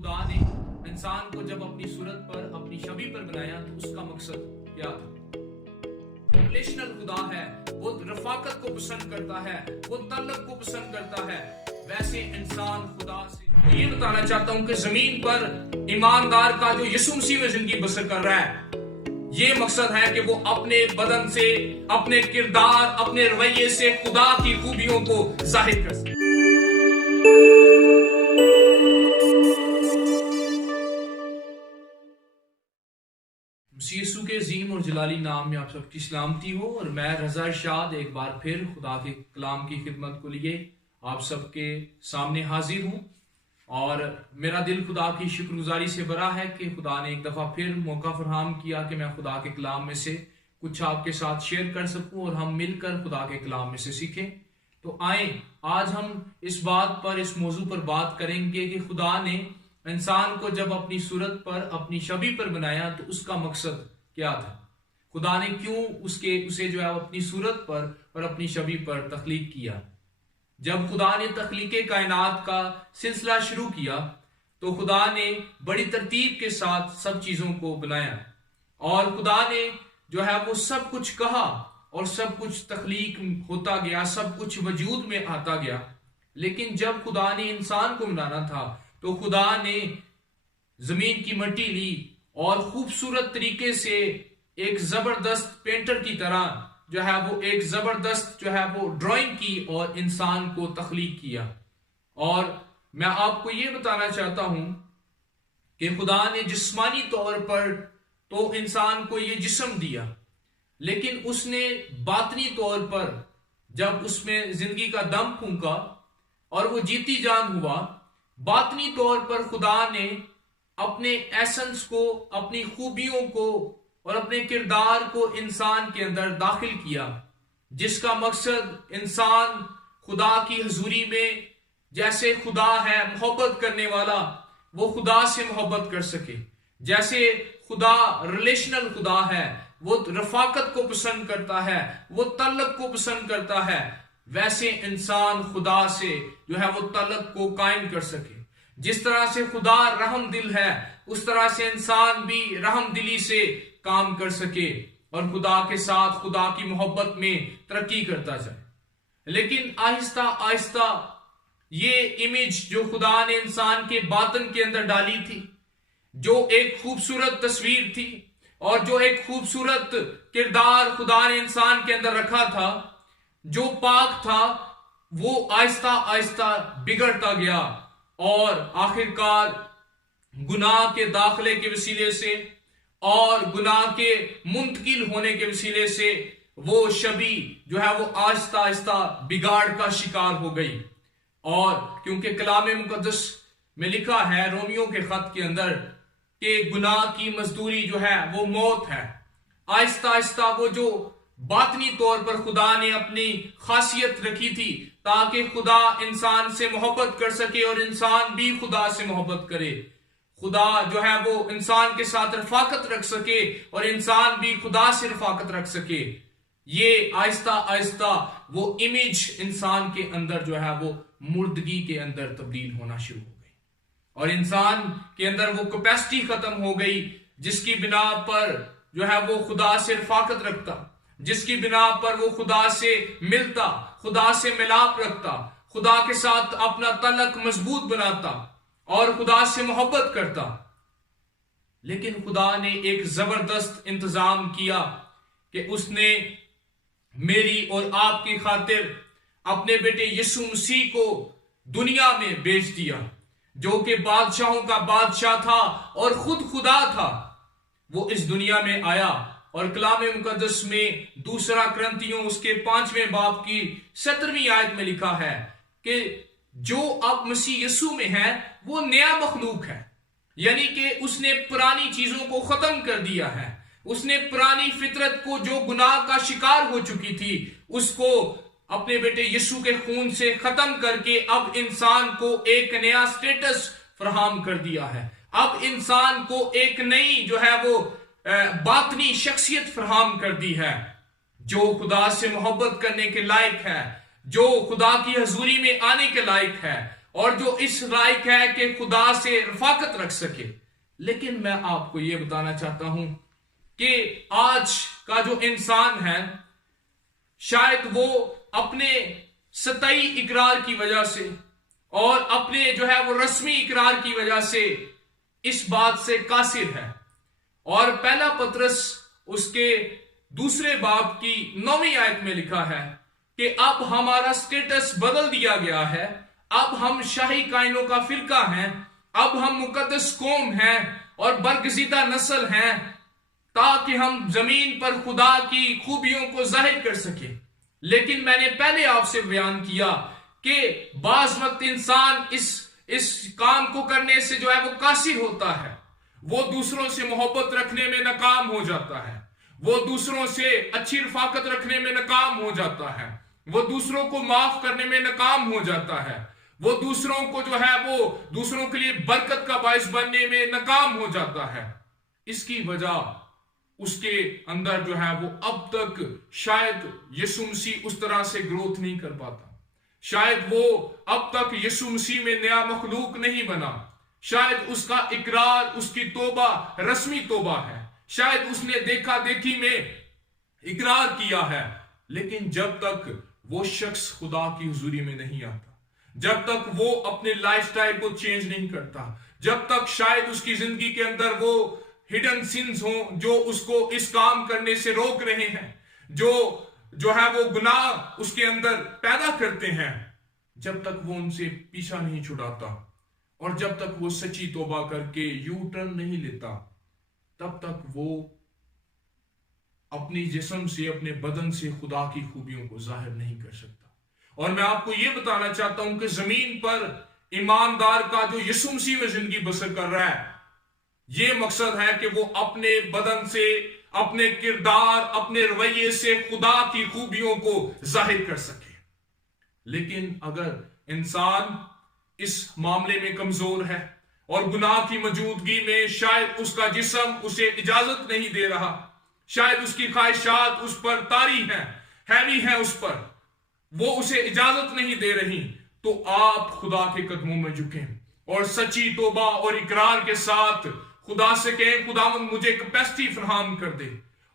खुदा ने इंसान को जब अपनी सूरत पर अपनी छवि पर बनाया तो उसका मकसद क्या था। रिलेशनल खुदा है, वो रफाकत को पसंद करता है, वो तल्लुक को पसंद करता है। वैसे इंसान खुदा से ये बताना चाहता हूं कि जमीन पर ईमानदार का जो यीशु मसीह में जिंदगी बसर कर रहा है, ये मकसद है कि वो अपने बदन से, अपने किरदार, अपने रवैये से खुदा की खूबियों को जाहिर कर सके। यीशु के अजीम और जलाली नाम में आप सबकी सलामती हो। और मैं रजा इरशाद एक बार फिर खुदा के कलाम की खिदमत को लिए आप सबके सामने हाजिर हूँ। और मेरा दिल खुदा की शुक्रगुजारी से भरा है कि खुदा ने एक दफ़ा फिर मौका फरहम किया कि मैं खुदा के कलाम में से कुछ आपके साथ शेयर कर सकूं और हम मिलकर खुदा के कलाम में से सीखें। तो आए आज हम इस बात पर, इस मौजू पर बात करेंगे कि खुदा ने इंसान को जब अपनी सूरत पर, अपनी छवि पर बनाया तो उसका मकसद क्या था। खुदा ने क्यों उसे जो है अपनी सूरत पर और अपनी छवि पर तख्लीक किया। जब खुदा ने तख्लीके कायनात का सिलसिला शुरू किया तो खुदा ने बड़ी तरतीब के साथ सब चीजों को बनाया और खुदा ने जो है वो सब कुछ कहा और सब कुछ तख्लीक होता गया, सब कुछ वजूद में आता गया। लेकिन जब खुदा ने इंसान को बनाना था तो खुदा ने जमीन की मिट्टी ली और खूबसूरत तरीके से एक जबरदस्त पेंटर की तरह जो है वो एक जबरदस्त जो है वो ड्राइंग की और इंसान को तख्लीक किया। और मैं आपको ये बताना चाहता हूं कि खुदा ने जिस्मानी तौर पर तो इंसान को ये जिस्म दिया, लेकिन उसने बातनी तौर पर जब उसमें जिंदगी का दम फूंका और वो जीती जान हुआ, बातनी तौर पर खुदा ने अपने एसेंस को, अपनी खूबियों को और अपने किरदार को इंसान के अंदर दाखिल किया, जिसका मकसद इंसान खुदा की हजूरी में जैसे खुदा है मोहब्बत करने वाला, वो खुदा से मोहब्बत कर सके। जैसे खुदा रिलेशनल खुदा है, वो रफाकत को पसंद करता है, वो तल्लुक को पसंद करता है, वैसे इंसान खुदा से जो है वो तल्लुक को कायम कर सके। जिस तरह से खुदा रहम दिल है, उस तरह से इंसान भी रहम दिली से काम कर सके और खुदा के साथ खुदा की मोहब्बत में तरक्की करता जाए। लेकिन आहिस्ता आहिस्ता ये इमेज जो खुदा ने इंसान के बातन के अंदर डाली थी, जो एक खूबसूरत तस्वीर थी और जो एक खूबसूरत किरदार खुदा ने इंसान के अंदर रखा था, जो पाक था, वो आहिस्ता आहिस्ता बिगड़ता गया और आखिरकार गुनाह के दाखिले के वसीले से और गुनाह के मुंतकिल होने के वसीले से वो छवि जो है वो आहिस्ता आहिस्ता बिगाड़ का शिकार हो गई। और क्योंकि कलाम मुकद्दस में लिखा है रोमियो के खत के अंदर कि गुनाह की मजदूरी जो है वो मौत है, आहिस्ता आहिस्ता वो जो बातनी तौर पर खुदा ने अपनी खासियत रखी थी ताकि खुदा इंसान से मोहब्बत कर सके और इंसान भी खुदा से मोहब्बत करे, खुदा जो है वो इंसान के साथ रफाकत रख सके और इंसान भी खुदा से रफाकत रख सके, ये आहिस्ता आहिस्ता वो इमेज इंसान के अंदर जो है वो मुर्दगी के अंदर तब्दील होना शुरू हो गई और इंसान के अंदर वो कैपेसिटी खत्म हो गई जिसकी बिना पर जो है वो खुदा से रफाकत रखता, जिसकी बिना पर वो खुदा से मिलता, खुदा से मिलाप रखता, खुदा के साथ अपना तल्लुक मजबूत बनाता और खुदा से मोहब्बत करता। लेकिन खुदा ने एक जबरदस्त इंतजाम किया कि उसने मेरी और आपकी खातिर अपने बेटे यीशु मसीह को दुनिया में भेज दिया, जो कि बादशाहों का बादशाह था और खुद खुदा था। वो इस दुनिया में आया और कलाम मुकद्दस में दूसरा क्रंथियों उसके 5वें बाब की 17वीं आयत में लिखा है कि जो अब मसीह यीशु में है वो नया मखलूक है, यानी कि उसने पुरानी चीजों को खत्म कर दिया है, उसने पुरानी फितरत को जो गुनाह का शिकार हो चुकी थी उसको अपने बेटे यीशु के खून से खत्म करके अब इंसान को एक नया स्टेटस फराहम कर दिया है। अब इंसान को एक नई जो है वो बातनी शख्सियत फराहम कर दी है, जो खुदा से मोहब्बत करने के लायक है, जो खुदा की हजूरी में आने के लायक है اور جو اس لائق ہے کہ خدا سے رفاقت رکھ سکے. لیکن میں آپ کو یہ بتانا چاہتا ہوں کہ آج کا جو انسان ہے شاید وہ اپنے سطحی اقرار کی وجہ سے اور اپنے جو ہے وہ رسمی اقرار کی وجہ سے اس بات سے قاصر ہے. اور پہلا پطرس اس کے دوسرے باب کی 9ویں آیت میں لکھا ہے کہ اب ہمارا سٹیٹس بدل دیا گیا ہے. اب ہم شاہی کائنوں کا فرقہ ہیں. اب ہم مقدس قوم ہیں اور برگزیدہ نسل ہیں تاکہ ہم زمین پر خدا کی خوبیوں کو ظاہر کر سکیں. لیکن میں نے پہلے آپ سے بیان کیا کہ بعض وقت انسان اس کام کو کرنے سے جو ہے وہ قاصر ہوتا ہے. وہ دوسروں سے محبت رکھنے میں ناکام ہو جاتا ہے. وہ دوسروں سے اچھی رفاقت رکھنے میں ناکام ہو جاتا ہے. وہ دوسروں کو معاف کرنے میں ناکام ہو جاتا ہے. وہ دوسروں کو جو ہے وہ دوسروں کے لیے برکت کا باعث بننے میں ناکام ہو جاتا ہے. اس کی وجہ اس کے اندر جو ہے وہ اب تک شاید یسوع مسیح اس طرح سے گروتھ نہیں کر پاتا. شاید وہ اب تک یسوع مسیح میں نیا مخلوق نہیں بنا. شاید اس کا اقرار اس کی توبہ رسمی توبہ ہے. شاید اس نے دیکھا دیکھی میں اقرار کیا ہے. لیکن جب تک وہ شخص خدا کی حضوری میں نہیں آتا, جب تک وہ اپنے لائف سٹائل کو چینج نہیں کرتا, جب تک شاید اس کی زندگی کے اندر وہ ہڈن سنز ہوں جو اس کو اس کام کرنے سے روک رہے ہیں, جو ہے وہ گناہ اس کے اندر پیدا کرتے ہیں, جب تک وہ ان سے پیچھا نہیں چھڑاتا اور جب تک وہ سچی توبہ کر کے یو ٹرن نہیں لیتا, تب تک وہ اپنی جسم سے اپنے بدن سے خدا کی خوبیوں کو ظاہر نہیں کر سکتا. اور میں آپ کو یہ بتانا چاہتا ہوں کہ زمین پر ایماندار کا جو یسوع مسیح میں زندگی بسر کر رہا ہے, یہ مقصد ہے کہ وہ اپنے بدن سے, اپنے کردار, اپنے رویے سے خدا کی خوبیوں کو ظاہر کر سکے. لیکن اگر انسان اس معاملے میں کمزور ہے اور گناہ کی موجودگی میں شاید اس کا جسم اسے اجازت نہیں دے رہا, شاید اس کی خواہشات اس پر طاری ہیں, ہیوی ہیں اس پر, وہ اسے اجازت نہیں دے رہی, تو آپ خدا کے قدموں میں جھکیں اور سچی توبہ اور اقرار کے ساتھ خدا سے کہیں خداوند مجھے کیپیسٹی فراہم کر دے.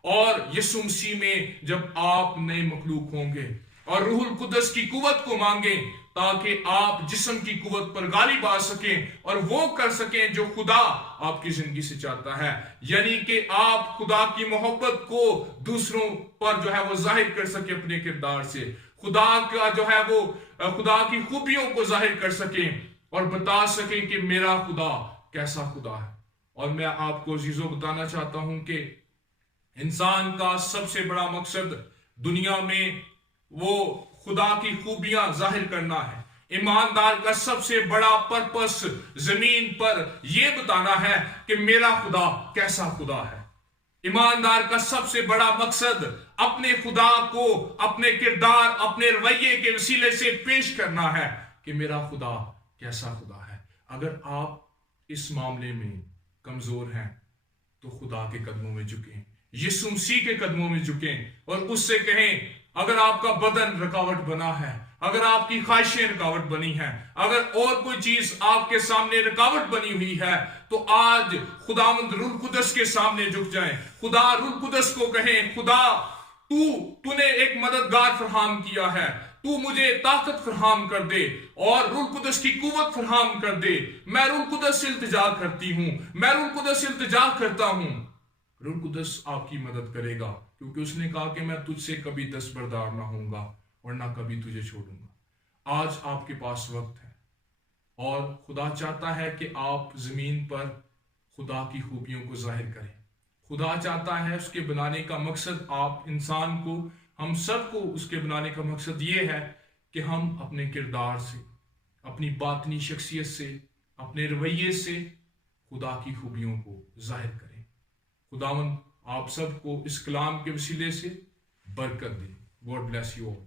اور یسوع مسیح میں جب آپ نئے مخلوق ہوں گے اور روح القدس کی قوت کو مانگیں تاکہ آپ جسم کی قوت پر غالب آ سکیں اور وہ کر سکیں جو خدا آپ کی زندگی سے چاہتا ہے, یعنی کہ آپ خدا کی محبت کو دوسروں پر جو ہے وہ ظاہر کر سکیں اپنے کردار سے, خدا کا جو ہے وہ خدا کی خوبیوں کو ظاہر کر سکیں اور بتا سکیں کہ میرا خدا کیسا خدا ہے. اور میں آپ کو عزیزوں بتانا چاہتا ہوں کہ انسان کا سب سے بڑا مقصد دنیا میں وہ خدا کی خوبیاں ظاہر کرنا ہے. ایماندار کا سب سے بڑا پرپس زمین پر یہ بتانا ہے کہ میرا خدا کیسا خدا ہے. ایماندار کا سب سے بڑا مقصد اپنے خدا کو اپنے کردار, اپنے رویے کے وسیلے سے پیش کرنا ہے کہ میرا خدا کیسا خدا ہے. اگر آپ اس معاملے میں کمزور ہیں تو خدا کے قدموں میں جھکیں, یسوع مسیح کے قدموں میں جھکیں اور اس سے کہیں اگر آپ کا بدن رکاوٹ بنا ہے, اگر آپ کی خواہشیں رکاوٹ بنی ہیں, اگر اور کوئی چیز آپ کے سامنے رکاوٹ بنی ہوئی ہے, تو آج خداوند روح القدس کے سامنے جھک جائیں. خدا روح القدس کو کہیں خدا تو نے ایک مددگار فراہم کیا ہے, تو مجھے طاقت فراہم کر دے اور روح القدس کی قوت فراہم کر دے. میں روح القدس سے التجا کرتی ہوں, میں روح القدس سے التجا کرتا ہوں. روح القدس آپ کی مدد کرے گا کیونکہ اس نے کہا کہ میں تجھ سے کبھی دستبردار نہ ہوں گا اور نہ کبھی تجھے چھوڑوں گا. آج آپ کے پاس وقت ہے اور خدا چاہتا ہے کہ آپ زمین پر خدا کی خوبیوں کو ظاہر کریں. خدا چاہتا ہے, اس کے بنانے کا مقصد آپ انسان کو, ہم سب کو اس کے بنانے کا مقصد یہ ہے کہ ہم اپنے کردار سے, اپنی باطنی شخصیت سے, اپنے رویے سے خدا کی خوبیوں کو ظاہر کریں. خداوند آپ سب کو اس کلام کے وسیلے سے برکت دے. God bless you all.